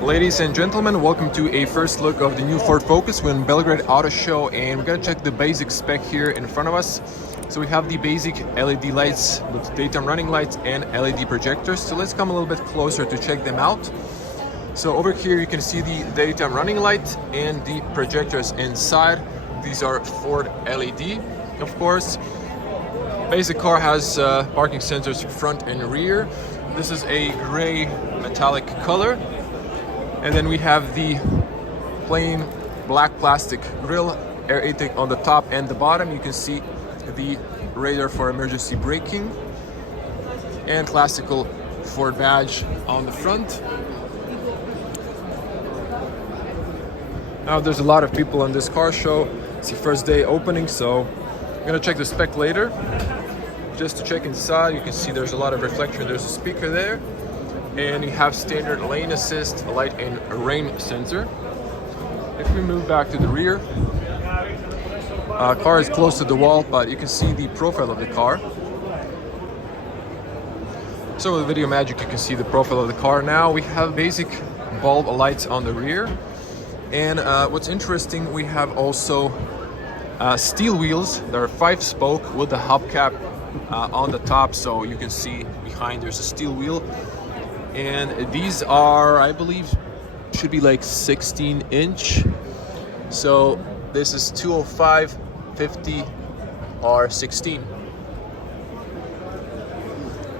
Ladies and gentlemen, welcome to a first look of the new Ford Focus. We're in Belgrade Auto Show and we're gonna check the basic spec here in front of us. So we have the basic LED lights with daytime running lights and LED projectors. So let's come a little bit closer to check them out. So over here you can see the daytime running light and the projectors inside. These are Ford LED, of course. Basic car has parking sensors front and rear. This is a gray metallic color. And then we have the plain black plastic grille, air intake on the top and the bottom. You can see the radar for emergency braking and classical Ford badge on the front. Now there's a lot of people on this car show. It's the first day opening, so I'm gonna check the spec later. Just to check inside, you can see there's a lot of reflection. There's a speaker there. And you have standard lane assist, light and rain sensor. If we move back to the rear, car is close to the wall, but you can see the profile of the car. So with Video Magic, you can see the profile of the car. Now we have basic bulb lights on the rear. And what's interesting, we have also steel wheels. There are 5-spoke with the hubcap on the top, so you can see behind there's a steel wheel. And these are, I believe, should be like 16-inch. So this is 205, 50, or 16.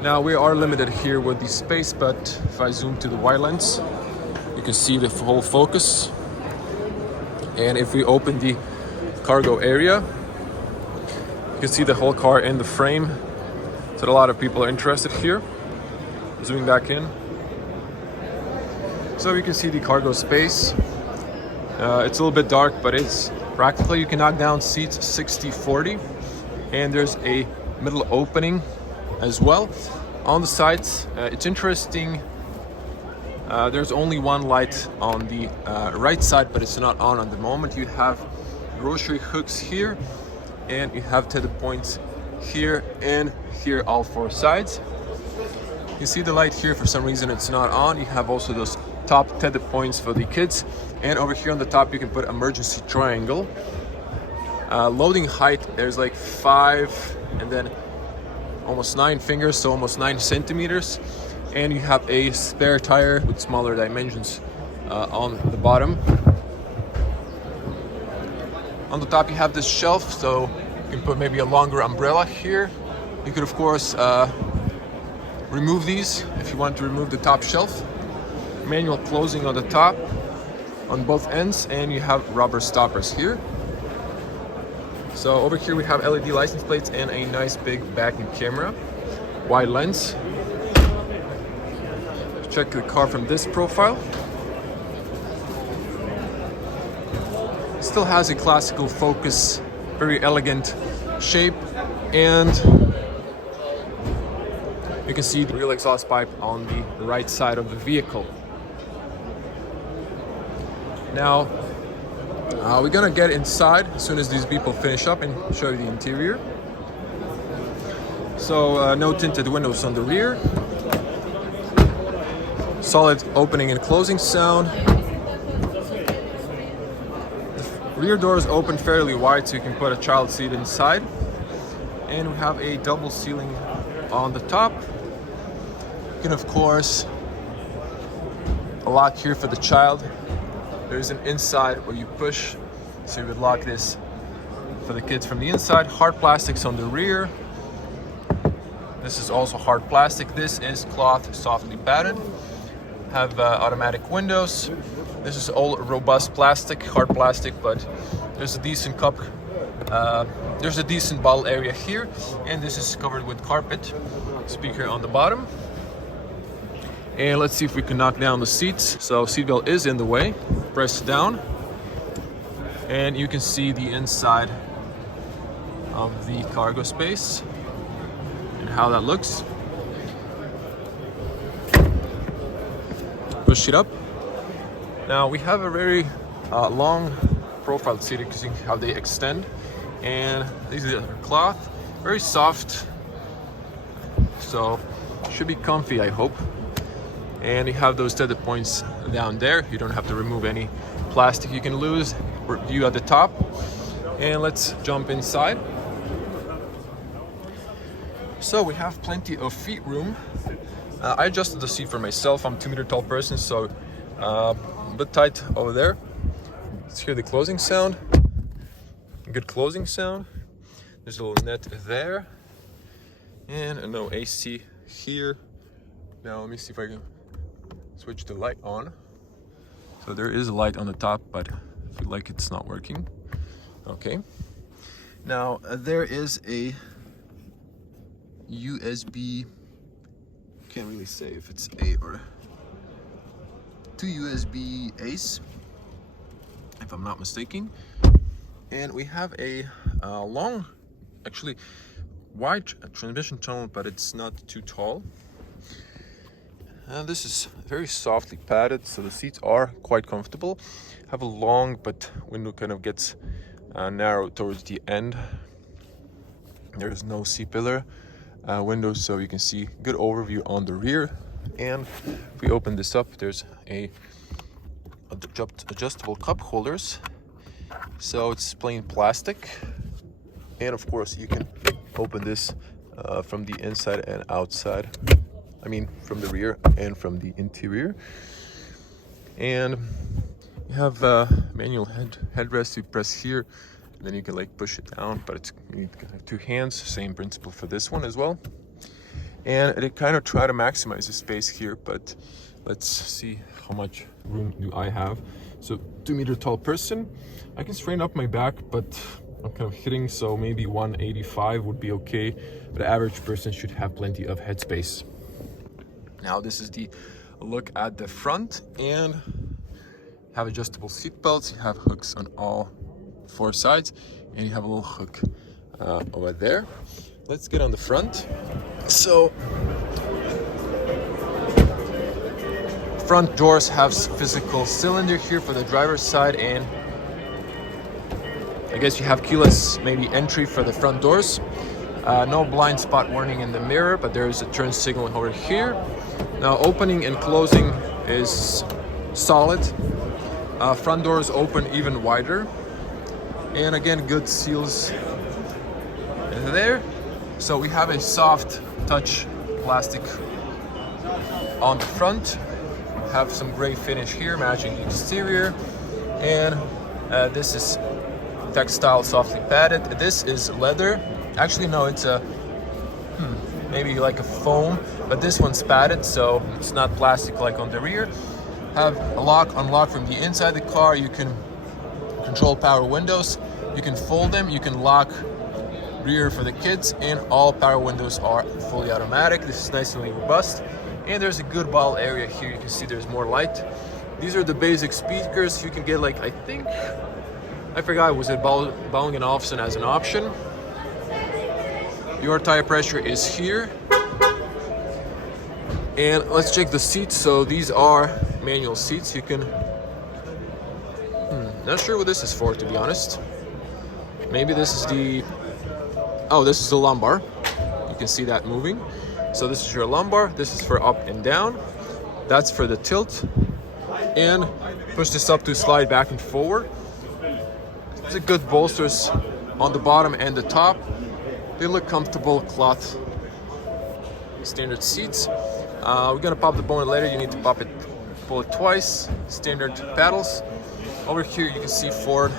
Now we are limited here with the space, but if I zoom to the wide lens, you can see the whole Focus. And if we open the cargo area, you can see the whole car in the frame. So a lot of people are interested here. Zooming back in. So you can see the cargo space. It's a little bit dark, but it's practical. You can knock down seats 60-40. And there's a middle opening as well. On the sides, it's interesting. There's only one light on the right side, but it's not on at the moment. You have grocery hooks here, and you have tether points here and here, all 4 sides. You see the light here, for some reason it's not on. You have also those top tether points for the kids. And over here on the top, you can put emergency triangle. Loading height, there's like 5 and then almost 9 fingers, so almost 9 centimeters. And you have a spare tire with smaller dimensions on the bottom. On the top, you have this shelf, so you can put maybe a longer umbrella here. You could, of course, remove these if you want to remove the top shelf. Manual closing on the top on both ends, and you have rubber stoppers here. So over here we have LED license plates and a nice big backing camera, wide lens. Check the car from this profile. Still has a classical Focus, very elegant shape, and you can see the real exhaust pipe on the right side of the vehicle. Now, we're gonna get inside as soon as these people finish up and show you the interior. So, no tinted windows on the rear. Solid opening and closing sound. The rear doors open fairly wide, so you can put a child seat inside. And we have a double ceiling on the top. You can, of course, lock here for the child. There's an inside where you push, so you would lock this for the kids from the inside. Hard plastics on the rear. This is also hard plastic. This is cloth, softly padded. Have automatic windows. This is all robust plastic, hard plastic, but there's a decent cup. There's a decent bottle area here, and this is covered with carpet. Speaker on the bottom. And let's see if we can knock down the seats. So seatbelt is in the way. Press down. And you can see the inside of the cargo space and how that looks. Push it up. Now we have a very long profile seat. You can see how they extend. And these are cloth, very soft. So should be comfy, I hope. And you have those tether points down there. You don't have to remove any plastic. You can lose view at the top. And let's jump inside. So we have plenty of feet room. I adjusted the seat for myself. I'm a 2 meter tall person, so a bit tight over there. Let's hear the closing sound. Good closing sound. There's a little net there. And no AC here. Now let me see if I can switch the light on. So there is a light on the top, but I feel like it's not working. Okay. Now there is a USB, can't really say if it's A or 2 USB A's, if I'm not mistaken. And we have a long, actually wide transmission tunnel, but it's not too tall. And this is very softly padded, so the seats are quite comfortable. Have a long, but window kind of gets narrow towards the end. There is no C-pillar window, so you can see good overview on the rear. And if we open this up, there's a adjustable cup holders. So it's plain plastic. And of course, you can open this from the inside and outside. I mean, from the rear and from the interior. And you have manual headrest. You press here, and then you can like push it down, but you need to have 2 hands. Same principle for this one as well. And they kind of try to maximize the space here, but let's see how much room do I have. So 2 meter tall person. I can straighten up my back, but I'm kind of hitting, so maybe 185 would be okay. But the average person should have plenty of headspace. Now this is the look at the front, and have adjustable seat belts. You have hooks on all 4 sides, and you have a little hook over there. Let's get on the front. So front doors have physical cylinder here for the driver's side, and I guess you have keyless maybe entry for the front doors. No blind spot warning in the mirror, but there is a turn signal over here. Now opening and closing is solid. Front doors open even wider. And again, good seals there. So we have a soft touch plastic on the front. Have some gray finish here matching the exterior. And this is textile, softly padded. This is leather. Actually, no, it's a maybe like a foam, but this one's padded, so it's not plastic like on the rear. Have a lock, unlock from the inside the car. You can control power windows. You can fold them. You can lock rear for the kids, and all power windows are fully automatic. This is nice and robust. And there's a good ball area here. You can see there's more light. These are the basic speakers. You can get like, I think, I forgot, was it Bang & Olufsen as an option. Your tire pressure is here. And let's check the seats. So these are manual seats. You can, not sure what this is for, to be honest. Maybe this is the, oh, this is the lumbar. You can see that moving. So this is your lumbar. This is for up and down. That's for the tilt. And push this up to slide back and forward. There's a good bolsters on the bottom and the top. They look comfortable, cloth standard seats. We're gonna pop the bonnet later. You need to pull it twice. Standard paddles. Over here you can see forward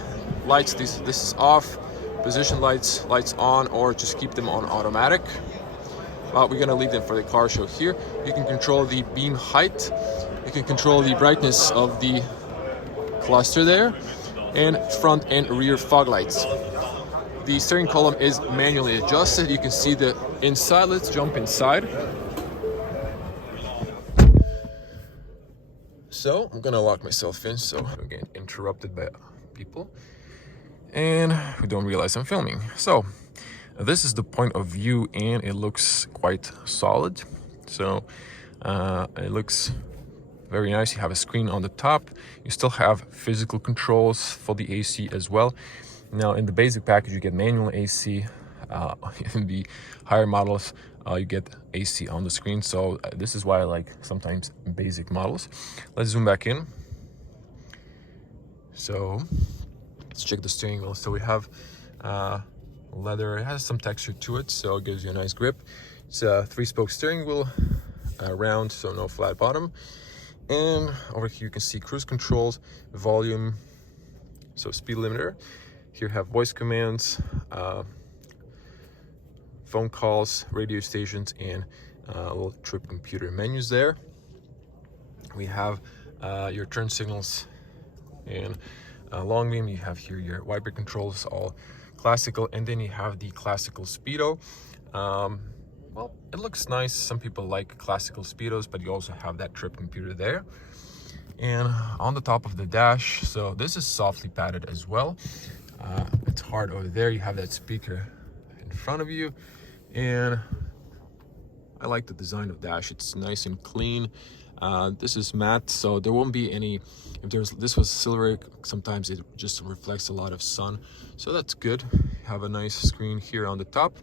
lights. This is off. Position lights on, or just keep them on automatic. We're gonna leave them for the car show here. You can control the beam height. You can control the brightness of the cluster there, and front and rear fog lights. The steering column is manually adjusted. You can see the inside. Let's jump inside. So I'm gonna lock myself in so I don't get interrupted by people and who don't realize I'm filming. So this is the point of view, and it looks quite solid. So it looks very nice. You have a screen on the top. You still have physical controls for the AC as well. Now in the basic package you get manual AC. In the higher models you get AC on the screen. So this is why I like sometimes basic models. Let's zoom back in. So let's check the steering wheel. So we have leather. It has some texture to it, so it gives you a nice grip. It's a 3-spoke steering wheel, round, so no flat bottom. And over here you can see cruise controls, volume, so speed limiter. Here you have voice commands, phone calls, radio stations, and little trip computer menus there. We have your turn signals and long beam. You have here your wiper controls, all classical, and then you have the classical speedo. Well, it looks nice. Some people like classical speedos, but you also have that trip computer there. And on the top of the dash, so this is softly padded as well. It's hard over there. You have that speaker in front of you, and I like the design of dash. It's nice and clean. This is matte, so there won't be any, this was silver, sometimes it just reflects a lot of sun, so that's good. You have a nice screen here on the top.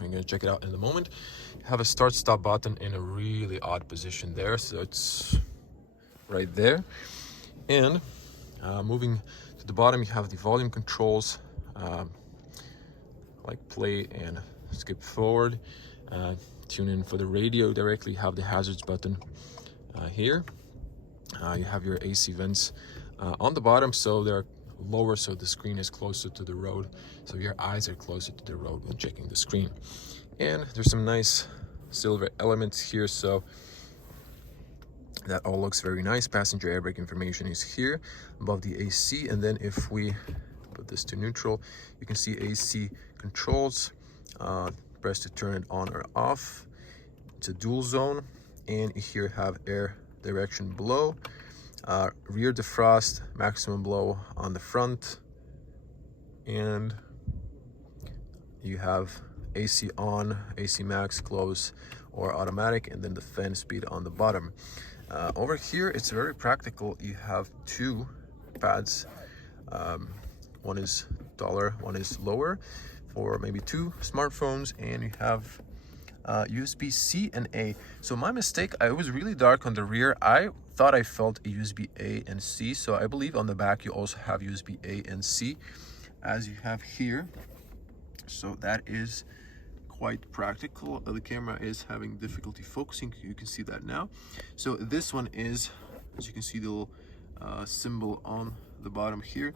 I'm gonna check it out in a moment. You have a start stop button in a really odd position there, so it's right there. And moving to the bottom, you have the volume controls, like play and skip forward. Tune in for the radio directly. You have the hazards button here. You have your AC vents on the bottom, so they're lower, so the screen is closer to the road, so your eyes are closer to the road when checking the screen. And there's some nice silver elements here, so that all looks very nice. Passenger airbag information is here above the AC, and then if we put this to neutral, you can see AC controls. Press to turn it on or off. It's a dual zone, and here have air direction below, rear defrost, maximum blow on the front, and you have AC on, AC max, close, or automatic, and then the fan speed on the bottom. Over here, it's very practical. You have 2 pads. One is taller, one is lower, for maybe 2 smartphones, and you have USB-C and A. So my mistake, I was really dark on the rear. I thought I felt a USB-A and C, so I believe on the back you also have USB-A and C, as you have here. So that is quite practical. The camera is having difficulty focusing, you can see that now. So this one is, as you can see, the little symbol on the bottom here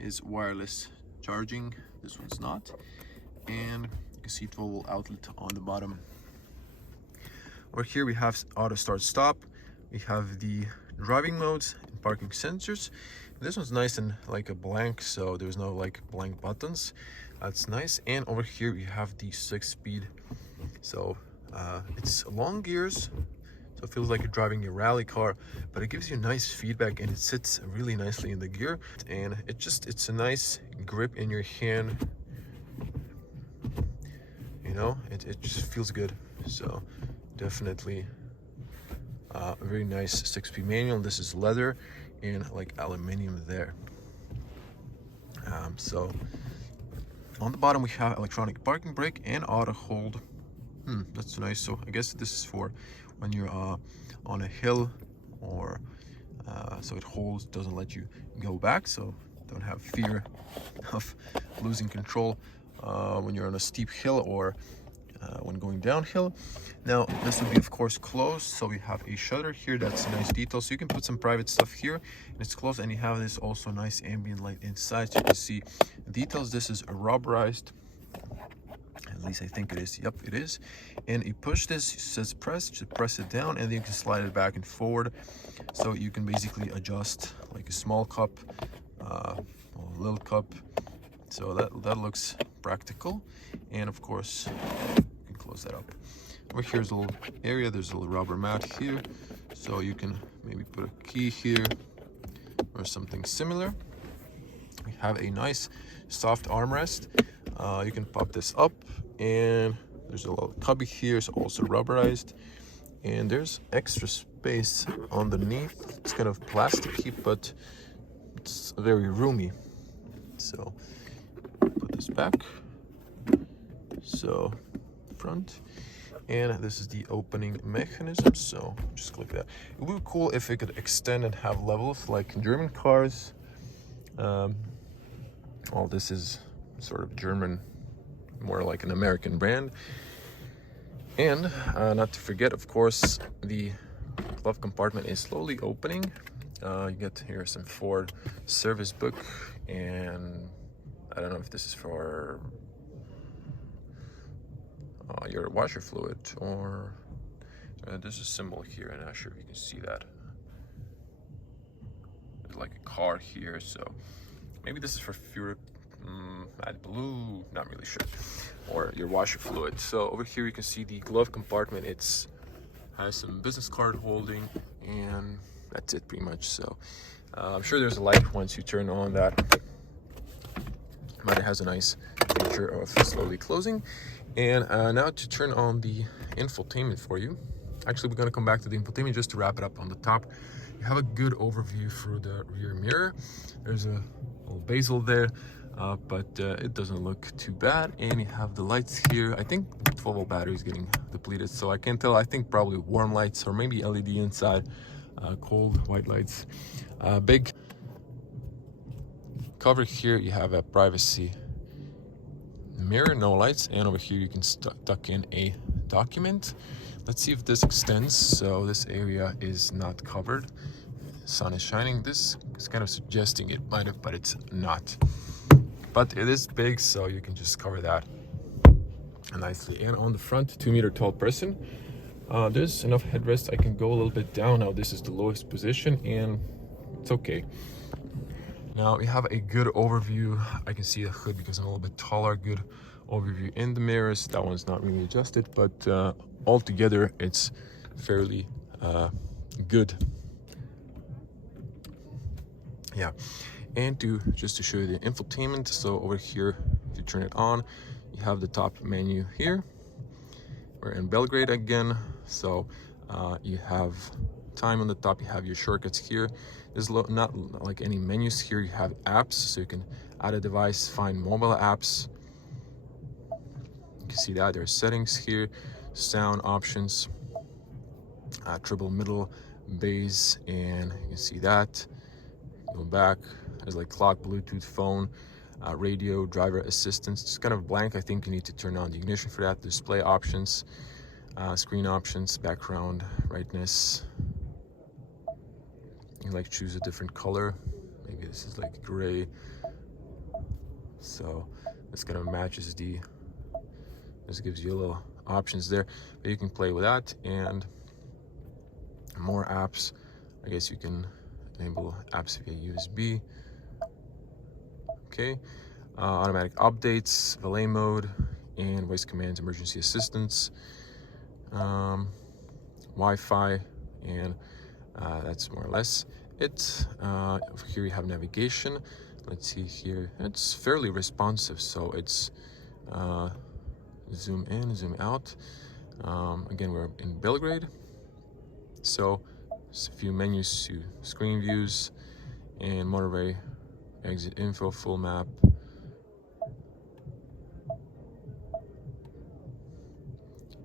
is wireless charging. This one's not. And you can see 12-volt outlet on the bottom. Over here we have auto start stop. We have the driving modes and parking sensors. This one's nice and like a blank, so there's no like blank buttons. That's nice. And over here we have the 6-speed. So it's long gears, so it feels like you're driving your rally car, but it gives you nice feedback and it sits really nicely in the gear, and it's a nice grip in your hand. You know, it just feels good. So definitely a very nice 6-speed manual. This is leather and like aluminium there. So on the bottom we have electronic parking brake and auto hold. That's nice. So I guess this is for when you're on a hill, or so it holds, doesn't let you go back, so don't have fear of losing control when you're on a steep hill or when going downhill. Now this would be of course closed, so we have a shutter here. That's a nice detail, so you can put some private stuff here, and it's closed, and you have this also nice ambient light inside, so you can see details. This is a rubberized, at least I think it is. Yep, it is. And you push this, it says press, just press it down, and then you can slide it back and forward, so you can basically adjust like a small cup or a little cup. So that looks practical. And of course you can close that up. Over here's a little area, there's a little rubber mat here, so you can maybe put a key here or something similar. We have a nice soft armrest. You can pop this up, and there's a little cubby here, it's also rubberized, and there's extra space underneath. It's kind of plasticky, but it's very roomy. So put this back. So front. And this is the opening mechanism, so just click that. It would be cool if it could extend and have levels like German cars. Well, this is sort of German, more like an American brand. And not to forget, of course, the glove compartment is slowly opening. You get here some Ford service book, and I don't know if this is for your washer fluid, or there's a symbol here, and I'm not sure if you can see that. There's like a car here, so maybe this is for AdBlue, not really sure, or your washer fluid. So over here you can see the glove compartment. It's has some business card holding, and that's it pretty much. So I'm sure there's a light once you turn on that, but it has a nice feature of slowly closing. And now to turn on the infotainment for you. Actually, we're going to come back to the infotainment just to wrap it up. On the top, you have a good overview through the rear mirror. There's a little bezel there, but it doesn't look too bad. And you have the lights here. I think the 12-volt battery is getting depleted, so I can't tell. I think probably warm lights or maybe LED inside, cold white lights. Big cover here. You have a privacy mirror, no lights, and over here you can tuck in a document. Let's see if this extends. So this area is not covered. Sun is shining. This is kind of suggesting it might have, but it's not. But it is big, so you can just cover that nicely. And on the front, 2-meter tall person. There's enough headrest. I can go a little bit down. Now this is the lowest position, and it's okay. Now we have a good overview. I can see the hood because I'm a little bit taller. Good overview in the mirrors. That one's not really adjusted, but altogether it's fairly good. Yeah, and just to show you the infotainment. So over here, if you turn it on, you have the top menu here. We're in Belgrade again, so you have time on the top. You have your shortcuts here. There's not like any menus here. You have apps, so you can add a device, find mobile apps. You can see that there's settings here, sound options, triple middle, bass, and you can see that. Go back, there's like clock, Bluetooth, phone, radio, driver assistance. It's kind of blank. I think you need to turn on the ignition for that. Display options, screen options, background brightness. You like choose a different color. Maybe this is like gray. So this kind of matches this gives you a little options there, but you can play with that. And more apps. I guess you can enable apps via USB. Okay, automatic updates, valet mode, and voice commands, emergency assistance, Wi-Fi, and that's more or less it. Over here we have navigation. Let's see here. It's fairly responsive, so it's zoom in, zoom out. Again, we're in Belgrade, so just a few menus to screen views and motorway exit info, full map.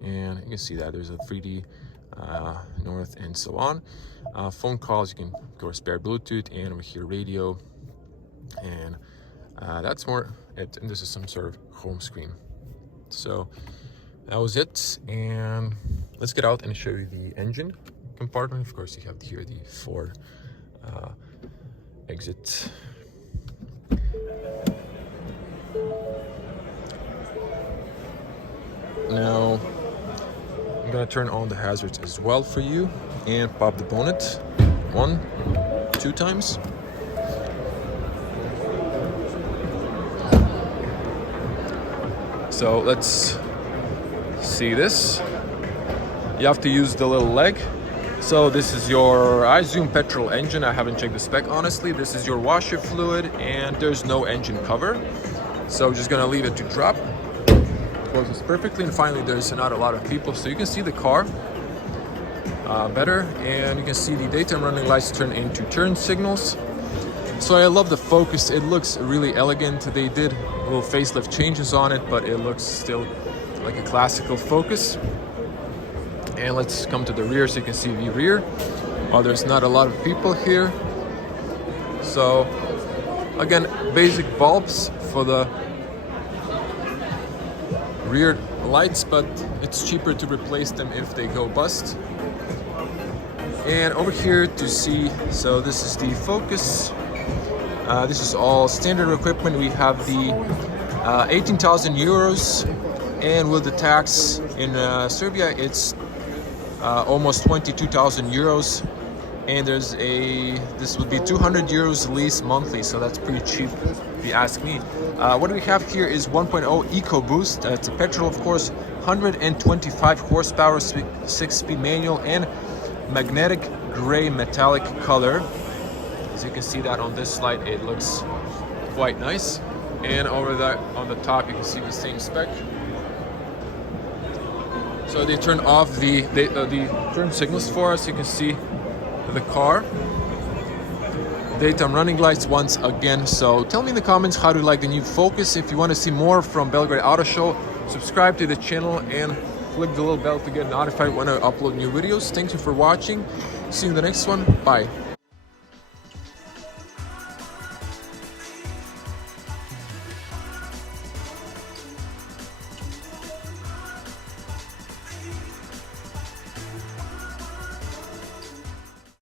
And you can see that there's a 3D north and so on. Phone calls, you can go spare Bluetooth, and over here radio, and that's more it. And this is some sort of home screen. So that was it, and let's get out and show you the engine compartment. Of course, you have here the Ford exit. Now I'm gonna turn on the hazards as well for you and pop the bonnet 1, 2 times. So let's see this. You have to use the little leg. So this is your, I assume, petrol engine. I haven't checked the spec honestly. This is your washer fluid, and there's no engine cover. So I'm just gonna leave it to drop. Closes perfectly, and finally there's not a lot of people, so you can see the car better, and you can see the daytime running lights turn into turn signals. So I love the focus. It looks really elegant. They did little facelift changes on it, but it looks still like a classical Focus. And let's come to the rear so you can see the rear. Well, there's not a lot of people here. So again, basic bulbs for the rear lights, but it's cheaper to replace them if they go bust. And over here to see, so this is the Focus. This is all standard equipment. We have the 18,000 euros, and with the tax in Serbia, it's almost 22,000 euros. And there's this would be 200 euros lease monthly, so that's pretty cheap if you ask me. What we have here is 1.0 EcoBoost. It's a petrol, of course, 125 horsepower, 6-speed manual, and magnetic gray metallic color. As you can see that on this slide, it looks quite nice. And over there on the top, you can see the same spec. So they turn off the turn signals for us. You can see the car. Daytime running lights once again. So tell me in the comments how do you like the new Focus. If you want to see more from Belgrade Auto Show, subscribe to the channel and click the little bell to get notified when I upload new videos. Thank you for watching. See you in the next one. Bye.